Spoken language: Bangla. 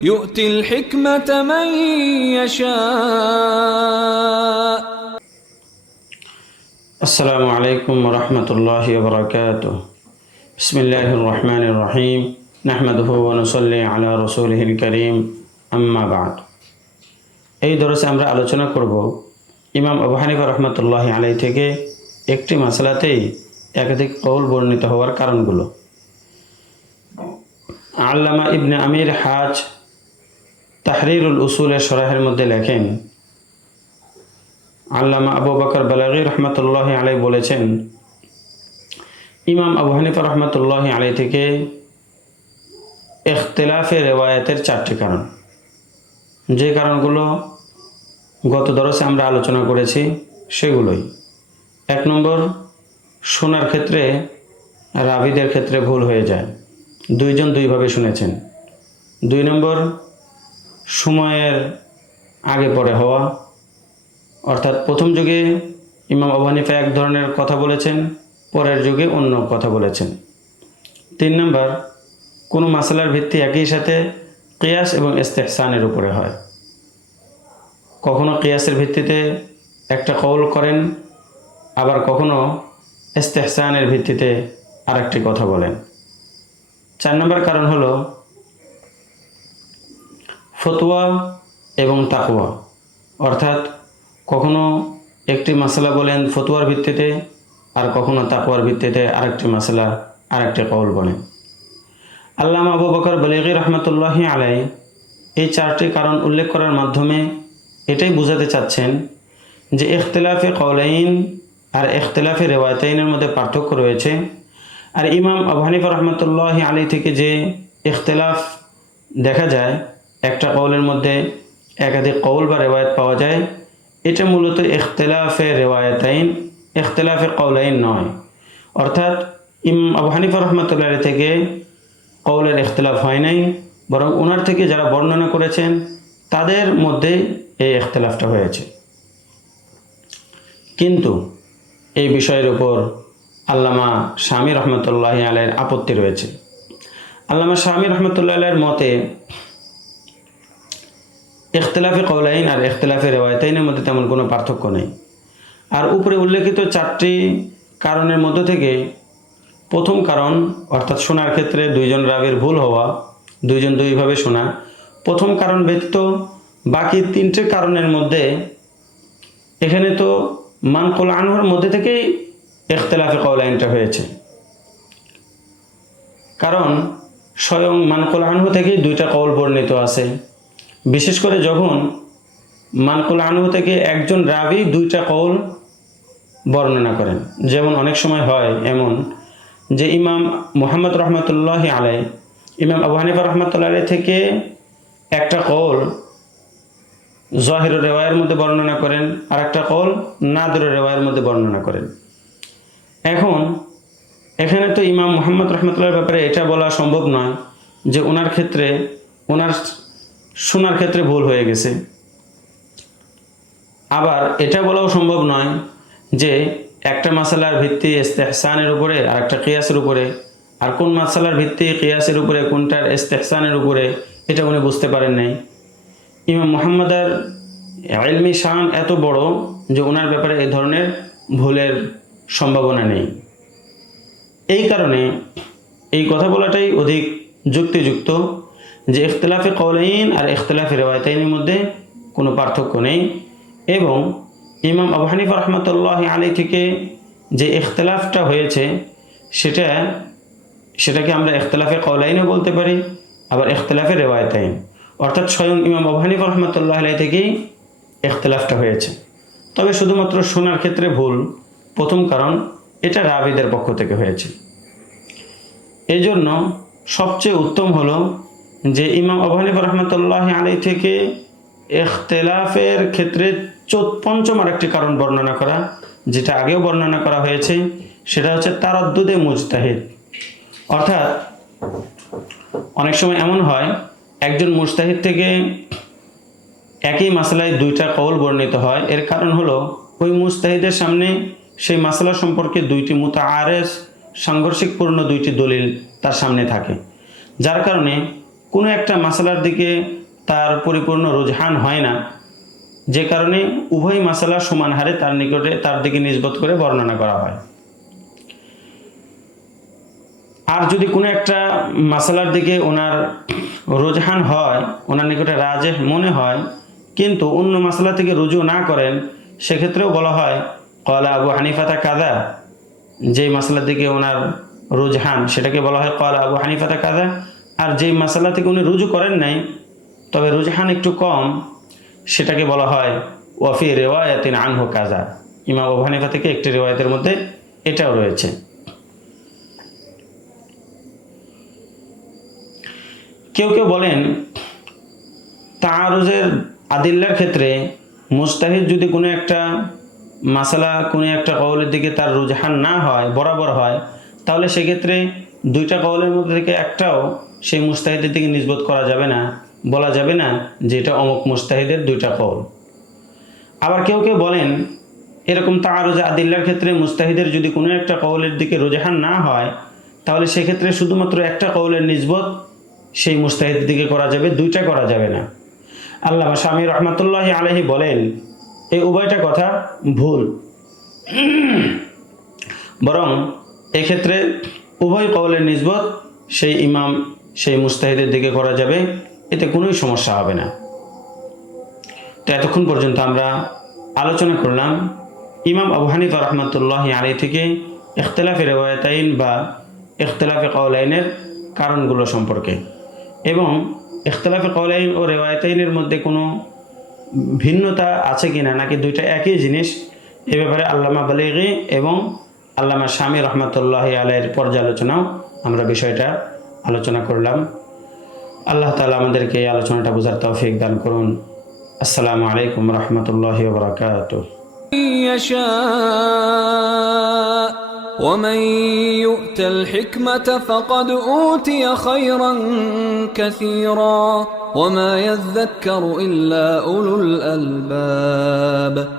يؤتي الحكمة من يشاء السلام عليكم ورحمة الله وبركاته بسم الله الرحمن الرحيم نحمده ونصلي على رسوله الكريم أما بعد এই দরসে আমরা আলোচনা করব ইমাম আবু হানিফা রহমতুল্লাহ আলাই থেকে একটি মাসলাতেই একাধিক কৌল বর্ণিত হওয়ার কারণগুলো আল্লামা ইবনে আমির হাজ তাহরিরুল উসুলের সরাহের মধ্যে লেখেন, আল্লামা আবু বকর বালাগি রহমতুল্লাহ আলাই বলেছেন, ইমাম আবু হানিফা রহমতুল্লাহ আলাই থেকে ইখতলাফে রেওয়ায়তের চারটি কারণ। যে কারণগুলো গত দরসে আমরা আলোচনা করেছি, সেগুলোই। এক নম্বর, শোনার ক্ষেত্রে রাবিদের ক্ষেত্রে ভুল হয়ে যায়। দুইজন দুইভাবে শুনেছেন। দুই নম্বর সময়ের আগে পরে হওয়া। অর্থাৎ প্রথম যুগে ইমাম আবু হানিফা এক ধরনের কথা বলেছেন, পরের যুগে অন্য কথা বলেছেন। তিন নম্বর, কোনো মাসালার ভিত্তি একই সাথে কিয়াস এবং ইস্তেহসানের উপরে হয়। কখনো কিয়াসের ভিত্তিতে একটা কৌল করেন, আবার কখনো ইস্তেহসানের ভিত্তিতে আরেকটি কথা বলেন। চার নম্বর কারণ হলো ফতোয়া এবং তাকওয়া। অর্থাৎ কখনো একটি মশলা বলেন ফতুয়ার ভিত্তিতে, আর কখনো তাকুয়ার ভিত্তিতে আরেকটি মশলা আরেকটি কৌল বলেন। আল্লামা আবু বকর বলিগি রহমতুল্লাহি আলাই এই চারটি কারণ উল্লেখ করার মাধ্যমে এটাই বোঝাতে চাচ্ছেন যে ইখতলাফে কৌলাইন আর ইখতলাফে রেওয়ায়তাইনের মধ্যে পার্থক্য রয়েছে। আর ইমাম আবু হানিফা রহমতুল্লাহ আলী থেকে যে ইখতলাফ দেখা যায় একটা কৌলের মধ্যে একাধিক কৌল বা রেওয়ায়ত পাওয়া যায়। এটা মূলত ইখতলাফে রেওয়ায়তাইন, ইখতলাফে কৌলাইন নয়। অর্থাৎ ইম আবু হানিফা রহমতুল্লাহ থেকে কৌলের ইখতলাফ হয় নাই, বরং ওনার থেকে যারা বর্ণনা করেছেন, তাদের মধ্যে এই ইখতলাফটা হয়েছে। কিন্তু এই বিষয়ের উপর আল্লামা স্বামী রহমতুল্লাহ আলের আপত্তি রয়েছে। আল্লামা স্বামী রহমতুল্লাহ আলের মতে ইখতলাফে কৌলাইন আর ইখতলাফে রেওয়ায়তাইনের মধ্যে তেমন কোনো পার্থক্য নেই। আর উপরে উল্লেখিত চারটি কারণের মধ্য থেকে প্রথম কারণ, অর্থাৎ শোনার ক্ষেত্রে দুইজন রাবের ভুল হওয়া, দুইজন দুইভাবে শোনা। প্রথম কারণ ব্যতীত বাকি তিনটে কারণের মধ্যে এখানে তো মানকুল আনহর মধ্যে থেকেই ইখতলাফে কৌলাইনটা হয়েছে। কারণ স্বয়ং মানকুল আনহু থেকেই দুইটা কৌল বর্ণিত আছে। বিশেষ করে যখন মানকুল আনহু থেকে একজন রাবি দুইটা কৌল বর্ণনা করেন। যেমন অনেক সময় হয় এমন যে ইমাম মোহাম্মদ রহমতুল্লাহ আলাই ইমাম আবু হানিফা রহমতুল্লাহ আলাই থেকে একটা কৌল জহির রেওয়ায়ের মধ্যে বর্ণনা করেন আর একটা কৌল নাদর রেওয়ায়ের মধ্যে বর্ণনা করেন। এখন এখানে তো ইমাম মোহাম্মদ রহমতুল্লাহর ব্যাপারে এটা বলা সম্ভব নয় যে ওনার ক্ষেত্রে, ওনার শোনার ক্ষেত্রে ভুল হয়ে গেছে। আবার এটা বলাও সম্ভব নয় যে একটা মাসালার ভিত্তি ইস্তেহসানের উপরে আর একটা কিয়াসের উপরে। আর কোন মাসালার ভিত্তি কিয়াসের উপরে, কোনটার ইস্তেহসানের উপরে, এটা উনি বুঝতে পারেন নাই। ইমাম মোহাম্মদার আলমি শান এত বড় যে ওনার ব্যাপারে এই ধরনের ভুলের সম্ভাবনা নেই। এই কারণে এই কথা বলাটাই অধিক যুক্তিযুক্ত। যে ইখতলাফে কৌলাইন আর ইখতলাফে রেওয়ায়তাইনের মধ্যে কোনো পার্থক্য নেই এবং ইমাম আবু হানিফা রহমতুল্লাহ আলী থেকে যে ইখতলাফটা হয়েছে, সেটা, সেটাকে আমরা ইখতলাফে কৌলাইনও বলতে পারি, আবার ইখতলাফে রেওয়ায়তাইন। অর্থাৎ স্বয়ং ইমাম আবু হানিফা রহমতুল্লাহ আলী থেকেই ইখতলাফটা হয়েছে। তবে শুধুমাত্র শোনার ক্ষেত্রে ভুল, প্রথম কারণ এটা রাবিদের পক্ষ থেকে হয়েছে। এই জন্য সবচেয়ে উত্তম হলো যে ইমাম আবু হানিফা রহমতুল্লাহ আলী থেকে ইখতলাফের ক্ষেত্রে পঞ্চম আরেকটি কারণ বর্ণনা করা, যেটা আগেও বর্ণনা করা হয়েছে, সেটা হচ্ছে তার তারাদ্দুদে মুজতাহিদ। অর্থাৎ অনেক সময় এমন হয়, একজন মুজতাহিদ থেকে একই মাসলায় দুইটা কৌল বর্ণিত হয়। এর কারণ হলো, ওই মুস্তাহিদের সামনে সেই মাসলা সম্পর্কে দুইটি মুতা আরেস সাংঘর্ষিকপূর্ণ দুইটি দলিল তার সামনে থাকে। যার কারণে কোনো একটা মাসালার দিকে তার পরিপূর্ণ রুঝান হয় না। যে কারণে উভয় মাসালা সমান হারে তার নিকটে তার দিকে নিজবত করে বর্ণনা করা হয়। আর যদি কোনো একটা মাসালার দিকে ওনার রুঝান হয়, ওনার নিকটে রাজে মনে হয়, কিন্তু অন্য মাসালা থেকে রুজু না করেন, সেক্ষেত্রেও বলা হয় কলা আবু হানিফাতা কাদা যেই মাসালার দিকে ওনার রুজহান, সেটাকে বলা হয় কলা আবু হানিফাতা কাদা আর যেই মাসালা থেকে উনি রুজু করেন নাই, তবে রুজহান একটু কম, সেটাকে বলা হয়, ওয়াফি রেওয়ায়াতিন আনহু কাজা ইমাম হানিফা থেকে একটি রেওয়ায়তের মধ্যে এটাও রয়েছে। কেউ কেউ বলেন তারুজের আদিল্লার ক্ষেত্রে মুস্তাহিদ যদি কোনো একটা মাসালা, কোনো একটা কৌলের দিকে তার রুজহান না হয়, বরাবর হয়, তাহলে সেক্ষেত্রে দুইটা কৌলের মধ্যে থেকে একটাও সেই মুস্তাহিদের দিকে নিজবোধ করা যাবে না, বলা যাবে না যে এটা অমুক মুস্তাহিদের দুইটা কৌল। আবার কেউ কেউ বলেন, এরকম তারুজ আদিল্লার ক্ষেত্রে মুস্তাহিদের যদি কোনো একটা কৌলের দিকে রুজহান না হয়, তাহলে সেক্ষেত্রে শুধুমাত্র একটা কৌলের নিজবত সেই মুস্তাহিদের দিকে করা যাবে, দুইটা করা যাবে না। আল্লাহ স্বামী রহমতুল্লাহ আলহি বলেন, এই উভয়টা কথা ভুল। বরং এক্ষেত্রে উভয় কৌলের নিজবত সেই ইমাম সেই মুস্তাহিদের দিকে করা যাবে, এতে কোনোই সমস্যা হবে না। তো এতক্ষণ পর্যন্ত আমরা আলোচনা করলাম ইমাম আবু হানিফা রহমতুল্লাহ আলী থেকে ইখতলাফে রেওয়ায়তাইন বা ইখতলাফে কৌলাইনের কারণগুলো সম্পর্কে এবং ইখতলাফে কৌলাইন ও রেওয়ায়তাইনের মধ্যে কোনো ভিন্নতা আছে কি না নাকি দুইটা একই জিনিস, এ ব্যাপারে আল্লামা বালিগি এবং আল্লামা স্বামী রহমতুল্লাহ আলাইয়ের পর্যালোচনাও আমরা বিষয়টা আলোচনা করলাম আল্লাহ তালা আমাদেরকে এই আলোচনাটা বোঝার তৌফিক দান করুন আসসালামু আলাইকুম রহমতুল্লাহ বরকাত يشاء ومن يؤت الحكمة فقد أوتي خيرا كثيرا وما يذكر إلا أولو الألباب